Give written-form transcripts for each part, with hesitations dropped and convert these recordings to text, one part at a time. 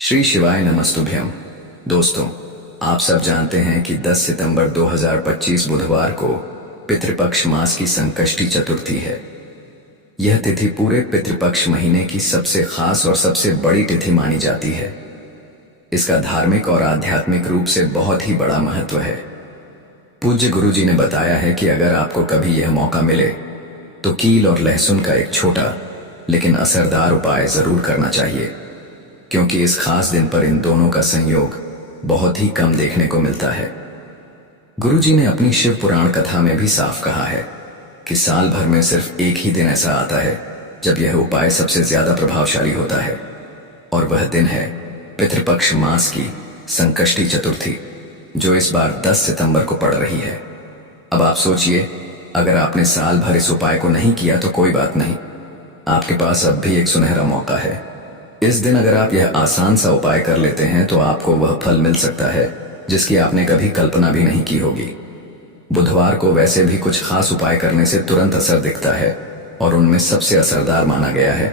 श्री शिवाय नमस्तुभ्यम। दोस्तों, आप सब जानते हैं कि 10 सितंबर 2025 बुधवार को पितृपक्ष मास की संकष्टी चतुर्थी है। यह तिथि पूरे पितृपक्ष महीने की सबसे खास और सबसे बड़ी तिथि मानी जाती है। इसका धार्मिक और आध्यात्मिक रूप से बहुत ही बड़ा महत्व है। पूज्य गुरु जी ने बताया है कि अगर आपको कभी यह मौका मिले तो कील और लहसुन का एक छोटा लेकिन असरदार उपाय जरूर करना चाहिए, क्योंकि इस खास दिन पर इन दोनों का संयोग बहुत ही कम देखने को मिलता है। गुरुजी ने अपनी शिव पुराण कथा में भी साफ कहा है कि साल भर में सिर्फ एक ही दिन ऐसा आता है जब यह उपाय सबसे ज्यादा प्रभावशाली होता है, और वह दिन है पितृपक्ष मास की संकष्टी चतुर्थी, जो इस बार 10 सितंबर को पड़ रही है। अब आप सोचिए, अगर आपने साल भर इस उपाय को नहीं किया तो कोई बात नहीं, आपके पास अब भी एक सुनहरा मौका है। इस दिन अगर आप यह आसान सा उपाय कर लेते हैं तो आपको वह फल मिल सकता है जिसकी आपने कभी कल्पना भी नहीं की होगी। बुधवार को वैसे भी कुछ खास उपाय करने से तुरंत असर दिखता है, और उनमें सबसे असरदार माना गया है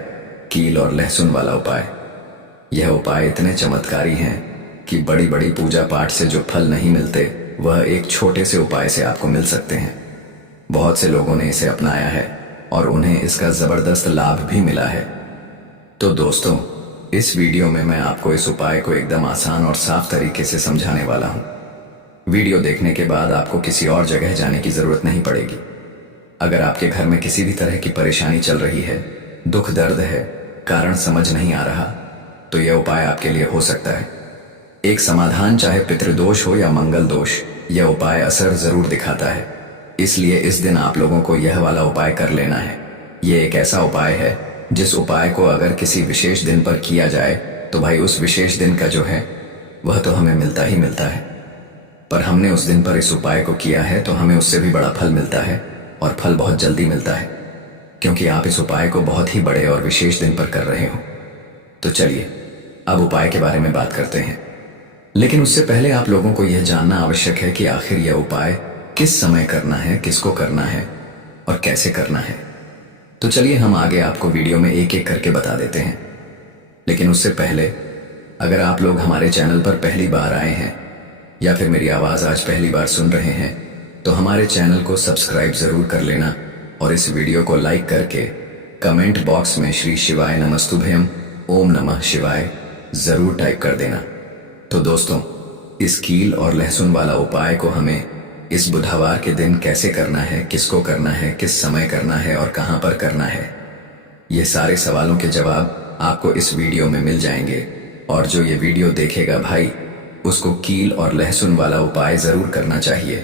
कील और लहसुन वाला उपाय। यह उपाय इतने चमत्कारी हैं कि बड़ी बड़ी पूजा पाठ से जो फल नहीं मिलते वह एक छोटे से उपाय से आपको मिल सकते हैं। बहुत से लोगों ने इसे अपनाया है और उन्हें इसका जबरदस्त लाभ भी मिला है। तो दोस्तों, इस वीडियो में मैं आपको इस उपाय को एकदम आसान और साफ तरीके से समझाने वाला हूं। वीडियो देखने के बाद आपको किसी और जगह जाने की जरूरत नहीं पड़ेगी। अगर आपके घर में किसी भी तरह की परेशानी चल रही है, दुख दर्द है, कारण समझ नहीं आ रहा, तो यह उपाय आपके लिए हो सकता है। एक समाधान, चाहे पितृदोष हो या मंगल दोष, यह उपाय असर जरूर दिखाता है। इसलिए इस दिन आप लोगों को यह वाला उपाय कर लेना है। यह एक ऐसा उपाय है जिस उपाय को अगर किसी विशेष दिन पर किया जाए तो भाई उस विशेष दिन का जो है वह तो हमें मिलता ही मिलता है, पर हमने उस दिन पर इस उपाय को किया है तो हमें उससे भी बड़ा फल मिलता है, और फल बहुत जल्दी मिलता है, क्योंकि आप इस उपाय को बहुत ही बड़े और विशेष दिन पर कर रहे हो। तो चलिए अब उपाय के बारे में बात करते हैं, लेकिन उससे पहले आप लोगों को यह जानना आवश्यक है कि आखिर यह उपाय किस समय करना है, किसको करना है और कैसे करना है। तो चलिए हम आगे आपको वीडियो में एक एक करके बता देते हैं। लेकिन उससे पहले, अगर आप लोग हमारे चैनल पर पहली बार आए हैं या फिर मेरी आवाज़ आज पहली बार सुन रहे हैं, तो हमारे चैनल को सब्सक्राइब ज़रूर कर लेना, और इस वीडियो को लाइक करके कमेंट बॉक्स में श्री शिवाय नमस्तुभ्यम ओम नमः शिवाय ज़रूर टाइप कर देना। तो दोस्तों, इस कील और लहसुन वाला उपाय को हमें इस बुधवार के दिन कैसे करना है, किसको करना है, किस समय करना है और कहां पर करना है, ये सारे सवालों के जवाब आपको इस वीडियो में मिल जाएंगे। और जो ये वीडियो देखेगा भाई, उसको कील और लहसुन वाला उपाय जरूर करना चाहिए,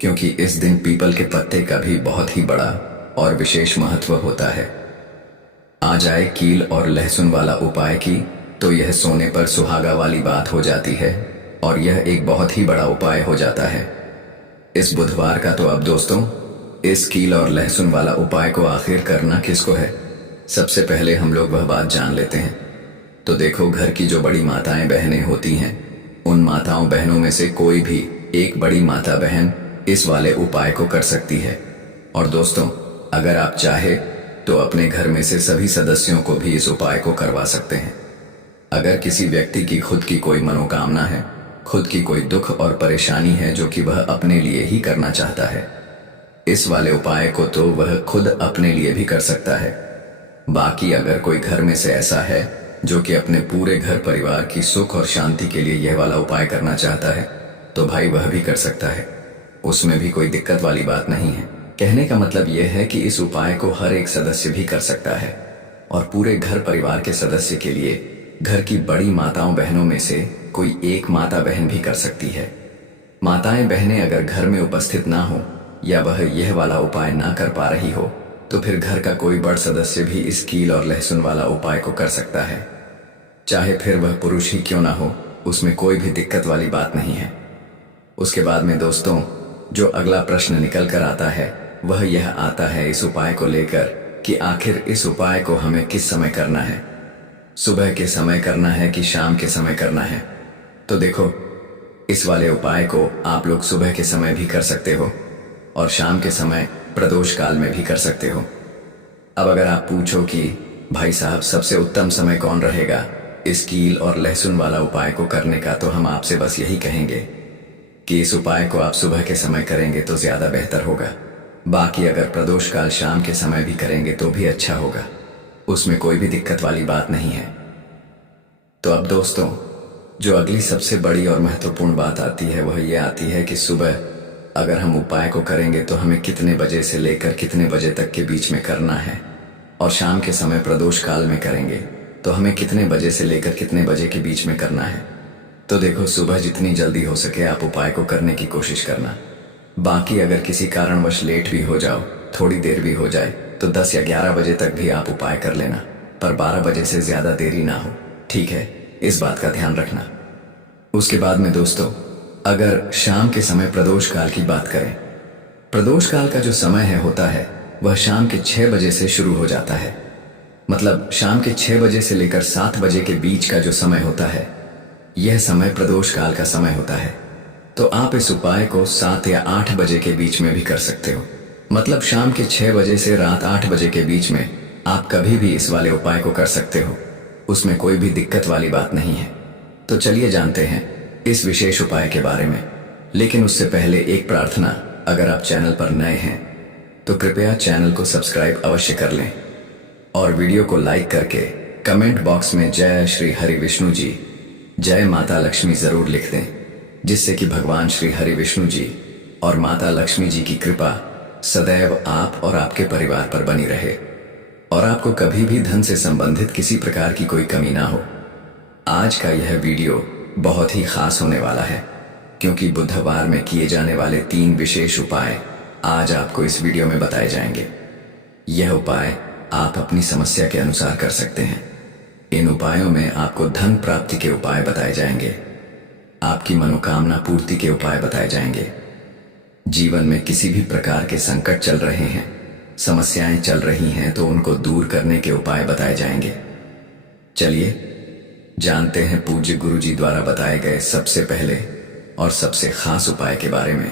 क्योंकि इस दिन पीपल के पत्ते का भी बहुत ही बड़ा और विशेष महत्व होता है। आ जाए कील और लहसुन वाला उपाय की, तो यह सोने पर सुहागा वाली बात हो जाती है, और यह एक बहुत ही बड़ा उपाय हो जाता है इस बुधवार का। तो अब दोस्तों, इस कील और लहसुन वाला उपाय को आखिर करना किसको है, सबसे पहले हम लोग वह बात जान लेते हैं। तो देखो, घर की जो बड़ी माताएं बहनें होती हैं, उन माताओं बहनों में से कोई भी एक बड़ी माता बहन इस वाले उपाय को कर सकती है। और दोस्तों, अगर आप चाहे तो अपने घर में से सभी सदस्यों को भी इस उपाय को करवा सकते हैं। अगर किसी व्यक्ति की खुद की कोई मनोकामना है, खुद की कोई दुख और परेशानी है जो कि वह अपने लिए ही करना चाहता है, इस वाले उपाय को तो वह खुद अपने लिए भी कर सकता है। बाकी अगर कोई घर में से ऐसा है जो कि अपने पूरे घर परिवार की सुख और शांति के लिए यह वाला उपाय करना चाहता है, तो भाई वह भी कर सकता है, उसमें भी कोई दिक्कत वाली बात नहीं है। कहने का मतलब यह है कि इस उपाय को हर एक सदस्य भी कर सकता है, और पूरे घर परिवार के सदस्य के लिए घर की बड़ी माताओं बहनों में से कोई एक माता बहन भी कर सकती है। माताएं बहनें अगर घर में उपस्थित ना हो या वह यह वाला उपाय ना कर पा रही हो, तो फिर घर का कोई बड़ सदस्य भी इस कील और लहसुन वाला उपाय को कर सकता है, चाहे फिर वह पुरुष ही क्यों ना हो, उसमें कोई भी दिक्कत वाली बात नहीं है। उसके बाद में दोस्तों, जो अगला प्रश्न निकल कर आता है वह यह आता है इस उपाय को लेकर कि आखिर इस उपाय को हमें किस समय करना है, सुबह के समय करना है कि शाम के समय करना है। तो देखो, इस वाले उपाय को आप लोग सुबह के समय भी कर सकते हो और शाम के समय प्रदोष काल में भी कर सकते हो। अब अगर आप पूछो कि भाई साहब सबसे उत्तम समय कौन रहेगा, इस कील और लहसुन वाला उपाय को करने का तो हम आपसे बस यही कहेंगे कि इस उपाय को आप सुबह के समय करेंगे तो ज्यादा बेहतर होगा। बाकी अगर प्रदोष काल शाम के समय भी करेंगे तो भी अच्छा होगा, उसमें कोई भी दिक्कत वाली बात नहीं है। तो अब दोस्तों, जो अगली सबसे बड़ी और महत्वपूर्ण बात आती है वह ये आती है कि सुबह अगर हम उपाय को करेंगे तो हमें कितने बजे से लेकर कितने बजे तक के बीच में करना है, और शाम के समय प्रदोष काल में करेंगे तो हमें कितने बजे से लेकर कितने बजे के बीच में करना है। तो देखो, सुबह जितनी जल्दी हो सके आप उपाय को करने की कोशिश करना। बाकी अगर किसी कारणवश लेट भी हो जाओ, थोड़ी देर भी हो जाए, तो 10 या 11 बजे तक भी आप उपाय कर लेना, पर 12 बजे से ज्यादा देरी ना हो, ठीक है? इस बात का ध्यान रखना। उसके बाद में दोस्तों, अगर शाम के समय प्रदोष काल की बात करें, प्रदोष काल का जो समय होता है वह शाम के 6 बजे से शुरू हो जाता है। मतलब शाम के 6 बजे से लेकर 7 बजे के बीच का जो समय होता है, यह समय प्रदोष काल का समय होता है। तो आप इस उपाय को 7 या 8 बजे के बीच में भी कर सकते हो। मतलब शाम के 6 बजे से रात 8 बजे के बीच में आप कभी भी इस वाले उपाय को कर सकते हो, उसमें कोई भी दिक्कत वाली बात नहीं है। तो चलिए जानते हैं इस विशेष उपाय के बारे में। लेकिन उससे पहले एक प्रार्थना, अगर आप चैनल पर नए हैं तो कृपया चैनल को सब्सक्राइब अवश्य कर लें और वीडियो को लाइक करके कमेंट बॉक्स में जय श्री हरि विष्णु जी, जय माता लक्ष्मी जरूर लिख दें, जिससे कि भगवान श्री हरि विष्णु जी और माता लक्ष्मी जी की कृपा सदैव आप और आपके परिवार पर बनी रहे और आपको कभी भी धन से संबंधित किसी प्रकार की कोई कमी ना हो। आज का यह वीडियो बहुत ही खास होने वाला है, क्योंकि बुधवार में किए जाने वाले 3 विशेष उपाय आज आपको इस वीडियो में बताए जाएंगे। यह उपाय आप अपनी समस्या के अनुसार कर सकते हैं। इन उपायों में आपको धन प्राप्ति के उपाय बताए जाएंगे, आपकी मनोकामना पूर्ति के उपाय बताए जाएंगे, जीवन में किसी भी प्रकार के संकट चल रहे हैं, समस्याएं चल रही हैं तो उनको दूर करने के उपाय बताए जाएंगे। चलिए जानते हैं पूज्य गुरु जी द्वारा बताए गए सबसे पहले और सबसे खास उपाय के बारे में।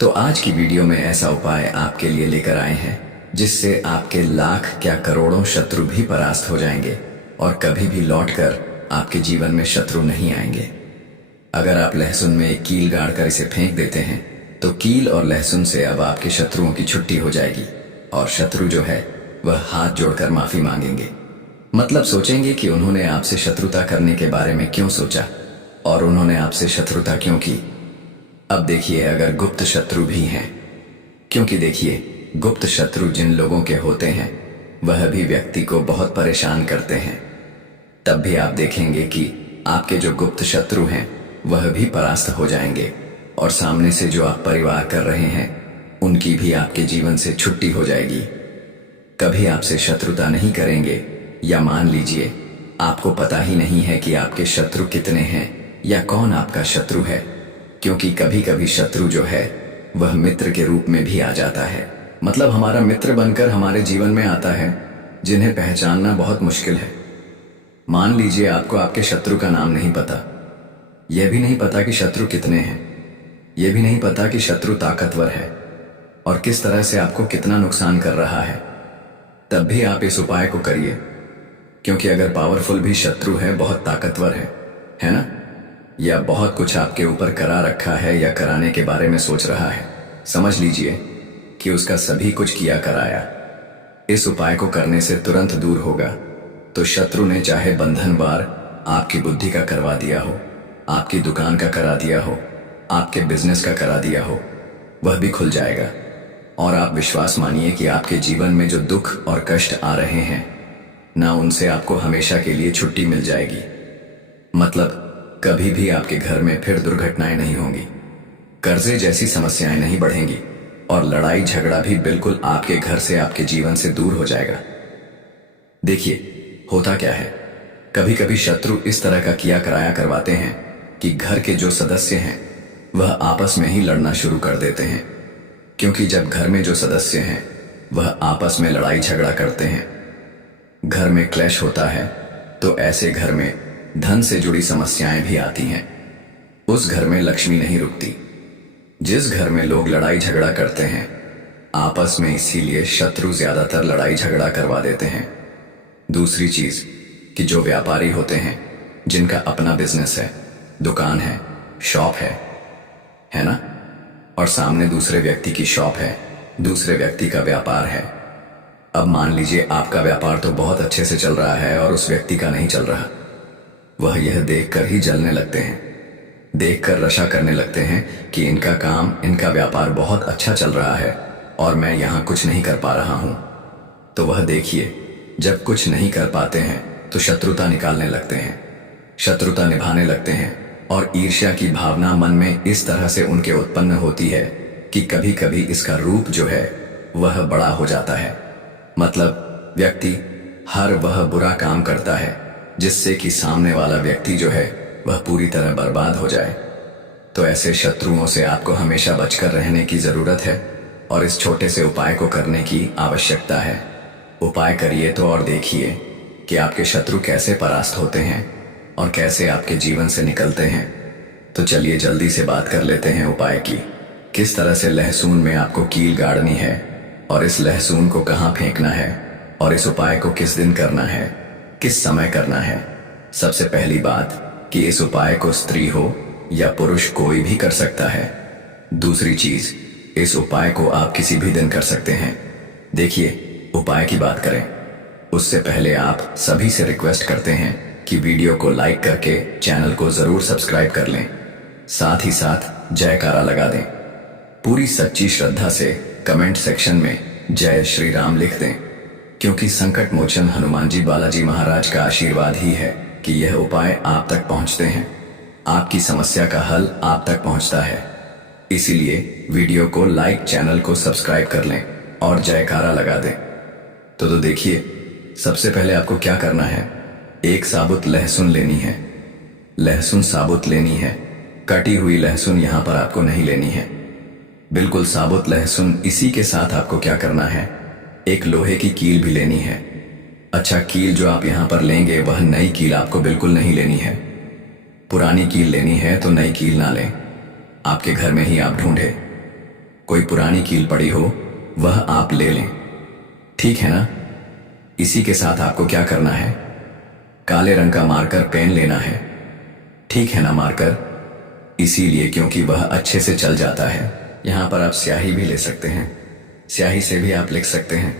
तो आज की वीडियो में ऐसा उपाय आपके लिए लेकर आए हैं जिससे आपके लाख क्या करोड़ों शत्रु भी परास्त हो जाएंगे और कभी भी लौटकर आपके जीवन में शत्रु नहीं आएंगे। अगर आप लहसुन में एक कील गाड़कर इसे फेंक देते हैं तो कील और लहसुन से अब आपके शत्रुओं की छुट्टी हो जाएगी और शत्रु जो है वह हाथ जोड़कर माफी मांगेंगे। मतलब सोचेंगे कि उन्होंने आपसे शत्रुता करने के बारे में क्यों सोचा और उन्होंने आपसे शत्रुता क्यों की। अब देखिए, अगर गुप्त शत्रु भी हैं, क्योंकि देखिए गुप्त शत्रु जिन लोगों के होते हैं वह भी व्यक्ति को बहुत परेशान करते हैं, तब भी आप देखेंगे कि आपके जो गुप्त शत्रु हैं वह भी परास्त हो जाएंगे और सामने से जो आप परिवार कर रहे हैं उनकी भी आपके जीवन से छुट्टी हो जाएगी। कभी आपसे शत्रुता नहीं करेंगे, या मान लीजिए आपको पता ही नहीं है कि आपके शत्रु कितने हैं या कौन आपका शत्रु है, क्योंकि कभी कभी शत्रु जो है वह मित्र के रूप में भी आ जाता है। मतलब हमारा मित्र बनकर हमारे जीवन में आता है, जिन्हें पहचानना बहुत मुश्किल है। मान लीजिए आपको आपके शत्रु का नाम नहीं पता, यह भी नहीं पता कि शत्रु कितने हैं, यह भी नहीं पता कि शत्रु ताकतवर है और किस तरह से आपको कितना नुकसान कर रहा है, तब भी आप इस उपाय को करिए। क्योंकि अगर पावरफुल भी शत्रु है, बहुत ताकतवर है ना, या बहुत कुछ आपके ऊपर करा रखा है या कराने के बारे में सोच रहा है, समझ लीजिए कि उसका सभी कुछ किया कराया इस उपाय को करने से तुरंत दूर होगा। तो शत्रु ने चाहे बंधनवार आपकी बुद्धि का करवा दिया हो, आपकी दुकान का करा दिया हो, आपके बिजनेस का करा दिया हो, वह भी खुल जाएगा। और आप विश्वास मानिए कि आपके जीवन में जो दुख और कष्ट आ रहे हैं ना, उनसे आपको हमेशा के लिए छुट्टी मिल जाएगी। मतलब कभी भी आपके घर में फिर दुर्घटनाएं नहीं होंगी, कर्जे जैसी समस्याएं नहीं बढ़ेंगी और लड़ाई झगड़ा भी बिल्कुल आपके घर से, आपके जीवन से दूर हो जाएगा। देखिए होता क्या है, कभी कभी शत्रु इस तरह का किया कराया करवाते हैं कि घर के जो सदस्य हैं वह आपस में ही लड़ना शुरू कर देते हैं। क्योंकि जब घर में जो सदस्य हैं वह आपस में लड़ाई झगड़ा करते हैं, घर में क्लैश होता है, तो ऐसे घर में धन से जुड़ी समस्याएं भी आती हैं। उस घर में लक्ष्मी नहीं रुकती। जिस घर में लोग लड़ाई झगड़ा करते हैं आपस में, इसीलिए शत्रु ज्यादातर लड़ाई झगड़ा करवा देते हैं। दूसरी चीज, कि जो व्यापारी होते हैं, जिनका अपना बिजनेस है, दुकान है, शॉप है ना, और सामने दूसरे व्यक्ति की शॉप है, दूसरे व्यक्ति का व्यापार है। अब मान लीजिए आपका व्यापार तो बहुत अच्छे से चल रहा है और उस व्यक्ति का नहीं चल रहा। वह यह देखकर ही जलने लगते हैं, देखकर रशा करने लगते हैं कि इनका काम, इनका व्यापार बहुत अच्छा चल रहा है और मैं यहाँ कुछ नहीं कर पा रहा हूँ। तो वह देखिए, जब कुछ नहीं कर पाते हैं तो शत्रुता निकालने लगते हैं, शत्रुता निभाने लगते हैं, और ईर्ष्या की भावना मन में इस तरह से उनके उत्पन्न होती है कि कभी कभी इसका रूप जो है वह बड़ा हो जाता है। मतलब व्यक्ति हर वह बुरा काम करता है जिससे कि सामने वाला व्यक्ति जो है वह पूरी तरह बर्बाद हो जाए। तो ऐसे शत्रुओं से आपको हमेशा बचकर रहने की जरूरत है और इस छोटे से उपाय को करने की आवश्यकता है। उपाय करिए तो और देखिए कि आपके शत्रु कैसे परास्त होते हैं और कैसे आपके जीवन से निकलते हैं। तो चलिए जल्दी से बात कर लेते हैं उपाय की। किस तरह से लहसुन में आपको कील गाड़नी है और इस लहसुन को कहाँ फेंकना है और इस उपाय को किस दिन करना है, किस समय करना है। सबसे पहली बात कि इस उपाय को स्त्री हो या पुरुष कोई भी कर सकता है। दूसरी चीज, इस उपाय को आप किसी भी दिन कर सकते हैं। देखिए, उपाय की बात करें उससे पहले आप सभी से रिक्वेस्ट करते हैं कि वीडियो को लाइक करके चैनल को जरूर सब्सक्राइब कर लें, साथ ही साथ जयकारा लगा दें। पूरी सच्ची श्रद्धा से कमेंट सेक्शन में जय श्री राम लिख दें, क्योंकि संकट मोचन हनुमान जी बालाजी महाराज का आशीर्वाद ही है कि यह उपाय आप तक पहुंचते हैं, आपकी समस्या का हल आप तक पहुंचता है। इसीलिए वीडियो को लाइक, चैनल को सब्सक्राइब कर लें और जयकारा लगा दें। तो देखिए, सबसे पहले आपको क्या करना है, एक साबुत लहसुन लेनी है। लहसुन साबुत लेनी है, कटी हुई लहसुन यहां पर आपको नहीं लेनी है, बिल्कुल साबुत लहसुन। इसी के साथ आपको क्या करना है, एक लोहे की कील भी लेनी है। अच्छा, कील जो आप यहां पर लेंगे वह नई कील आपको बिल्कुल नहीं लेनी है। पुरानी कील लेनी है तो नई कील ना लें, आपके घर में ही आप ढूंढे कोई पुरानी कील पड़ी हो वह आप ले लें, ठीक है ना। इसी के साथ आपको क्या करना है, काले रंग का मार्कर पेन लेना है, ठीक है ना। मार्कर इसीलिए क्योंकि वह अच्छे से चल जाता है। यहां पर आप स्याही भी ले सकते हैं, स्याही से भी आप लिख सकते हैं।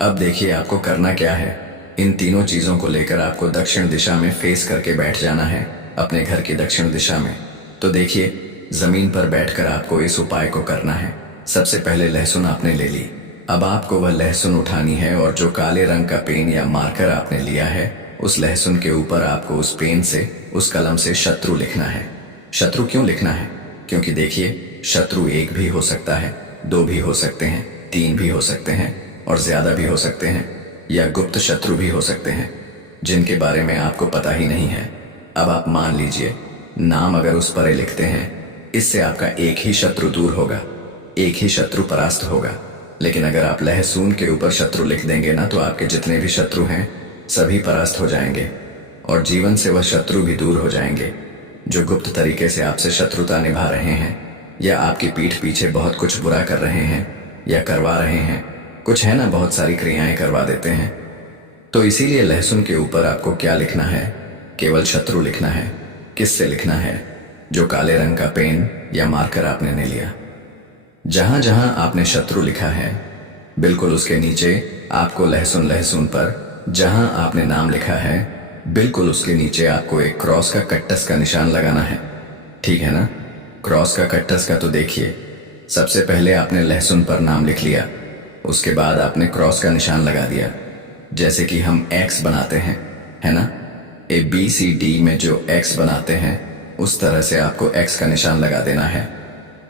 अब देखिए आपको करना क्या है, इन तीनों चीजों को लेकर आपको दक्षिण दिशा में फेस करके बैठ जाना है, अपने घर की दक्षिण दिशा में। तो देखिए, जमीन पर बैठकर आपको इस उपाय को करना है। सबसे पहले लहसुन आपने ले ली, अब आपको वह लहसुन उठानी है और जो काले रंग का पेन या मार्कर आपने लिया है उस लहसुन के ऊपर आपको उस पेन से, उस कलम से शत्रु लिखना है। शत्रु क्यों लिखना है, क्योंकि देखिए, शत्रु एक भी हो सकता है, दो भी हो सकते हैं, तीन भी हो सकते हैं और ज्यादा भी हो सकते हैं, या गुप्त शत्रु भी हो सकते हैं जिनके बारे में आपको पता ही नहीं है। अब आप मान लीजिए, नाम अगर उस पर लिखते हैं, इससे आपका एक ही शत्रु दूर होगा, एक ही शत्रु परास्त होगा। लेकिन अगर आप लहसुन के ऊपर शत्रु लिख देंगे ना, तो आपके जितने भी शत्रु हैं सभी परास्त हो जाएंगे और जीवन से वह शत्रु भी दूर हो जाएंगे जो गुप्त तरीके से आपसे शत्रुता निभा रहे हैं या आपकी पीठ पीछे बहुत कुछ बुरा कर रहे हैं या करवा रहे हैं। कुछ है ना, बहुत सारी क्रियाएं करवा देते हैं। तो इसीलिए लहसुन के ऊपर आपको क्या लिखना है, केवल शत्रु लिखना है। किससे लिखना है, जो काले रंग का पेन या मार्कर आपने ले लिया। जहां जहां आपने शत्रु लिखा है, बिल्कुल उसके नीचे आपको लहसुन पर जहां आपने नाम लिखा है, बिल्कुल उसके नीचे आपको एक क्रॉस का कट्टस का निशान लगाना है, ठीक है ना। क्रॉस का कट्टस का तो देखिए, सबसे पहले आपने लहसुन पर नाम लिख लिया, उसके बाद आपने क्रॉस का निशान लगा दिया, जैसे कि हम एक्स बनाते हैं, है ना। ABCD में जो एक्स बनाते हैं उस तरह से आपको एक्स का निशान लगा देना है।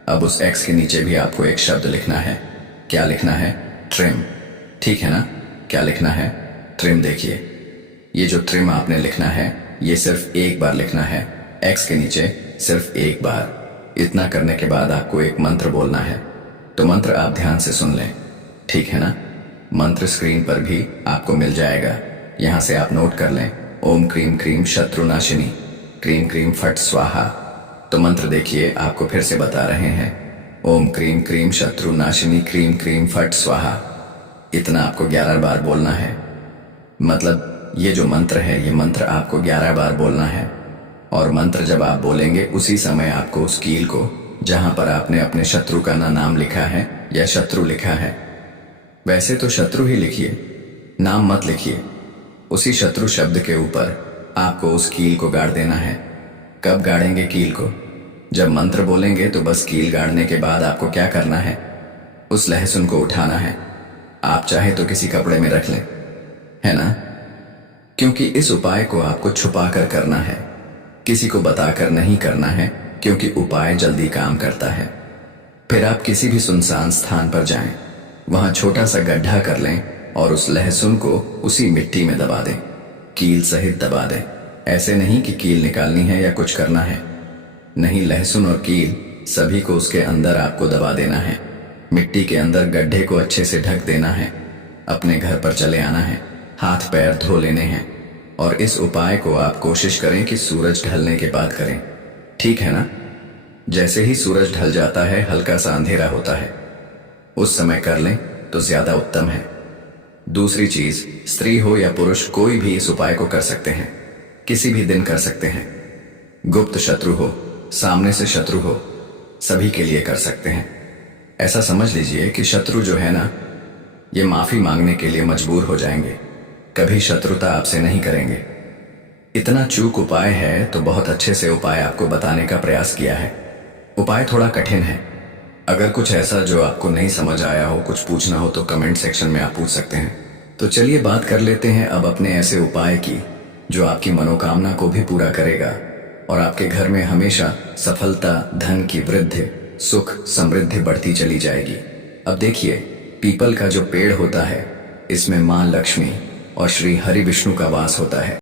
अब उस एक्स के नीचे भी आपको एक शब्द लिखना है। क्या लिखना है, ट्रिम, ठीक है ना। क्या लिखना है, ट्रिम। देखिए, ये जो ट्रिम आपने लिखना है ये सिर्फ एक बार लिखना है, एक्स के नीचे सिर्फ एक बार। इतना करने के बाद आपको एक मंत्र बोलना है, तो मंत्र आप ध्यान से सुन लें, ठीक है ना। मंत्र स्क्रीन पर भी आपको मिल जाएगा, यहां से आप नोट कर लें। ओम क्रीम क्रीम शत्रुनाशिनी क्रीम क्रीम फट स्वाहा। तो मंत्र देखिए, आपको फिर से बता रहे हैं, ओम क्रीम क्रीम शत्रुनाशिनी क्रीम क्रीम फट स्वाहा। इतना आपको 11 बार बोलना है। मतलब ये जो मंत्र है, ये मंत्र आपको 11 बार बोलना है। और मंत्र जब आप बोलेंगे उसी समय आपको उस कील को, जहां पर आपने अपने शत्रु का नाम लिखा है या शत्रु लिखा है, वैसे तो शत्रु ही लिखिए, नाम मत लिखिए, उसी शत्रु शब्द के ऊपर आपको उस कील को गाड़ देना है। कब गाड़ेंगे कील को? जब मंत्र बोलेंगे तो बस कील गाड़ने के बाद आपको क्या करना है, उस लहसुन को उठाना है। आप चाहे तो किसी कपड़े में रख लें, है ना? क्योंकि इस उपाय को आपको छुपा कर करना है, किसी को बताकर नहीं करना है, क्योंकि उपाय जल्दी काम करता है। फिर आप किसी भी सुनसान स्थान पर जाएं, वहां छोटा सा गड्ढा कर लें और उस लहसुन को उसी मिट्टी में दबा दें, कील सहित दबा दें। ऐसे नहीं कि कील निकालनी है या कुछ करना है, नहीं, लहसुन और कील सभी को उसके अंदर आपको दबा देना है। मिट्टी के अंदर गड्ढे को अच्छे से ढक देना है। अपने घर पर चले आना है, हाथ पैर धो लेने हैं। और इस उपाय को आप कोशिश करें कि सूरज ढलने के बाद करें, ठीक है ना? जैसे ही सूरज ढल जाता है, हल्का सा अंधेरा होता है, उस समय कर लें तो ज्यादा उत्तम है। दूसरी चीज, स्त्री हो या पुरुष, कोई भी इस उपाय को कर सकते हैं, किसी भी दिन कर सकते हैं। गुप्त शत्रु हो, सामने से शत्रु हो, सभी के लिए कर सकते हैं। ऐसा समझ लीजिए कि शत्रु जो है ना, ये माफी मांगने के लिए मजबूर हो जाएंगे, कभी शत्रुता आपसे नहीं करेंगे। इतना चूक उपाय है तो बहुत अच्छे से उपाय आपको बताने का प्रयास किया है। उपाय थोड़ा कठिन है। अगर कुछ ऐसा जो आपको नहीं समझ आया हो, कुछ पूछना हो तो कमेंट सेक्शन में आप पूछ सकते हैं। तो चलिए बात कर लेते हैं अब अपने ऐसे उपाय की जो आपकी मनोकामना को भी पूरा करेगा और आपके घर में हमेशा सफलता, धन की वृद्धि, सुख, समृद्धि बढ़ती चली जाएगी। अब देखिए, पीपल का जो पेड़ होता है, इसमें मां लक्ष्मी और श्री हरि विष्णु का वास होता है।